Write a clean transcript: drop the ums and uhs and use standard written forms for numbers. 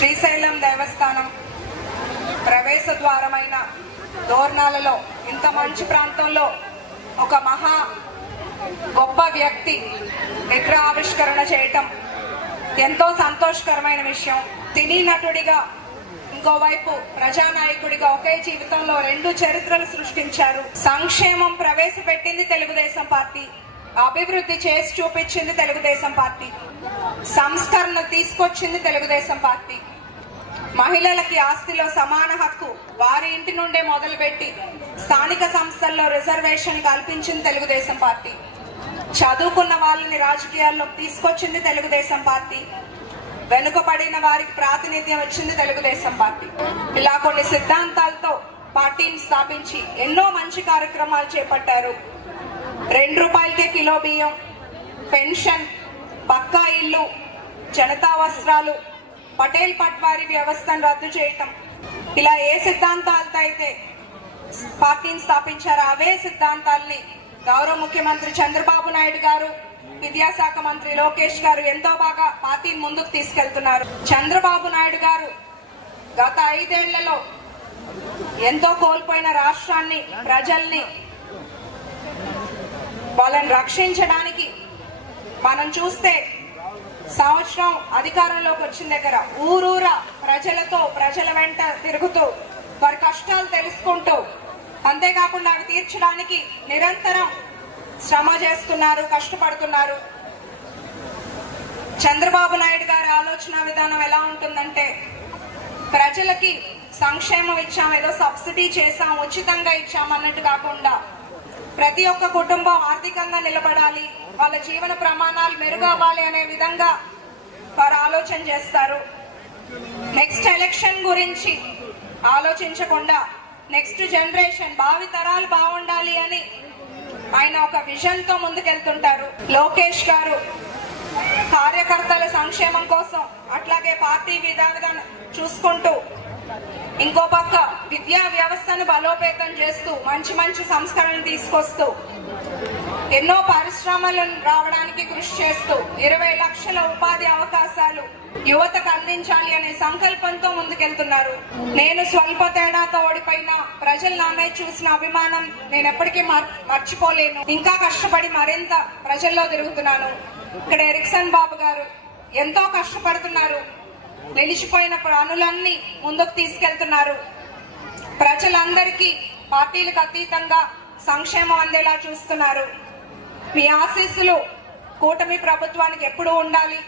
శ్రీశైలం దేవస్థానం ప్రవేశ ద్వారమైన దోర్నాలలో ఇంత మంచి ప్రాంతంలో ఒక మహా గొప్ప వ్యక్తి విగ్రహ ఆవిష్కరణ చేయటం ఎంతో సంతోషకరమైన విషయం. సినీ నటుడిగా ఇంకోవైపు ప్రజానాయకుడిగా ఒకే జీవితంలో రెండు చరిత్రలు సృష్టించారు. సంక్షేమం ప్రవేశపెట్టింది తెలుగుదేశం పార్టీ, అభివృద్ధి చేసి చూపించింది తెలుగుదేశం పార్టీ, సంస్కరణ తీసుకొచ్చింది తెలుగుదేశం పార్టీ, మహిళలకి ఆస్తిలో సమాన హక్కు వారి ఇంటి నుండే మొదలుపెట్టి స్థానిక సంస్థల్లో రిజర్వేషన్ కల్పించింది తెలుగుదేశం పార్టీ, చదువుకున్న వాళ్ళని రాజకీయాల్లోకి తీసుకొచ్చింది తెలుగుదేశం పార్టీ, వెనుకబడిన వారికి ప్రాతినిధ్యం ఇచ్చింది తెలుగుదేశం పార్టీ. ఇలా కొన్ని సిద్ధాంతాలతో పార్టీని స్థాపించి ఎన్నో మంచి కార్యక్రమాలు చేపట్టారు. 2 రూపాయలకే కిలో బియ్యం, పెన్షన్, పక్కా ఇల్లు, జనతా వస్త్రాలు, పటేల్ పట్వారీ వ్యవస్థను రద్దు చేయటం, ఇలా ఏ సిద్ధాంతాలతో అయితే పార్టీని స్థాపించారో అవే సిద్ధాంతాల్ని గౌరవ ముఖ్యమంత్రి చంద్రబాబు నాయుడు గారు, విద్యాశాఖ మంత్రి లోకేష్ గారు ఎంతో బాగా పార్టీని ముందుకు తీసుకెళ్తున్నారు. చంద్రబాబు నాయుడు గారు గత 5 ఏళ్లలో ఎంతో కోల్పోయిన రాష్ట్రాన్ని, ప్రజల్ని, వాళ్ళని రక్షించడానికి మనం చూస్తే సంవత్సరం అధికారంలోకి వచ్చిన దగ్గర ఊరూరా ప్రజలతో, ప్రజల వెంట తిరుగుతూ వారి కష్టాలు తెలుసుకుంటూ, అంతేకాకుండా అవి తీర్చడానికి నిరంతరం శ్రమ చేస్తున్నారు, కష్టపడుతున్నారు. చంద్రబాబు నాయుడు గారి ఆలోచన విధానం ఎలా ఉంటుందంటే, ప్రజలకి సంక్షేమం ఇచ్చాం, ఏదో సబ్సిడీ చేశాం, ఉచితంగా ఇచ్చామన్నట్టు కాకుండా ప్రతి ఒక్క కుటుంబం ఆర్థికంగా నిలబడాలి, వాళ్ళ జీవన ప్రమాణాలు మెరుగవ్వాలి అనే విధంగా వారు ఆలోచన చేస్తారు. నెక్స్ట్ ఎలక్షన్ గురించి ఆలోచించకుండా నెక్స్ట్ జనరేషన్, భావి తరాలు బాగుండాలి అని ఆయన ఒక విజన్ తో ముందుకెళ్తుంటారు. లోకేష్ గారు కార్యకర్తల సంక్షేమం కోసం, అట్లాగే పార్టీ విధానాలను చూసుకుంటూ, ఇంకో పక్క విద్యా వ్యవస్థను బలోపేతం చేస్తూ, మంచి మంచి సంస్కరణలు తీసుకొస్తూ, ఎన్నో పరిశ్రమలను రావడానికి కృషి చేస్తూ 20 లక్షల ఉపాధి అవకాశాలు యువతకు అందించాలి అనే సంకల్పంతో ముందుకెళ్తున్నారు. నేను స్వల్ప తేడాతో ఓడిపోయినా ప్రజలు నా మీద చూసిన అభిమానం నేను ఎప్పటికీ మర్చిపోలేను. ఇంకా కష్టపడి మరింత ప్రజల్లో తిరుగుతున్నాను. ఇక్కడ ఎరిక్సన్ బాబు గారు ఎంతో కష్టపడుతున్నారు, నిలిచిపోయిన పనులన్నీ ముందుకు తీసుకెళ్తున్నారు. ప్రజలందరికీ పార్టీలకు అతీతంగా సంక్షేమం అందేలా చూస్తున్నారు. మీ ఆశీస్సులు కూటమి ప్రభుత్వానికి ఎప్పుడూ ఉండాలి.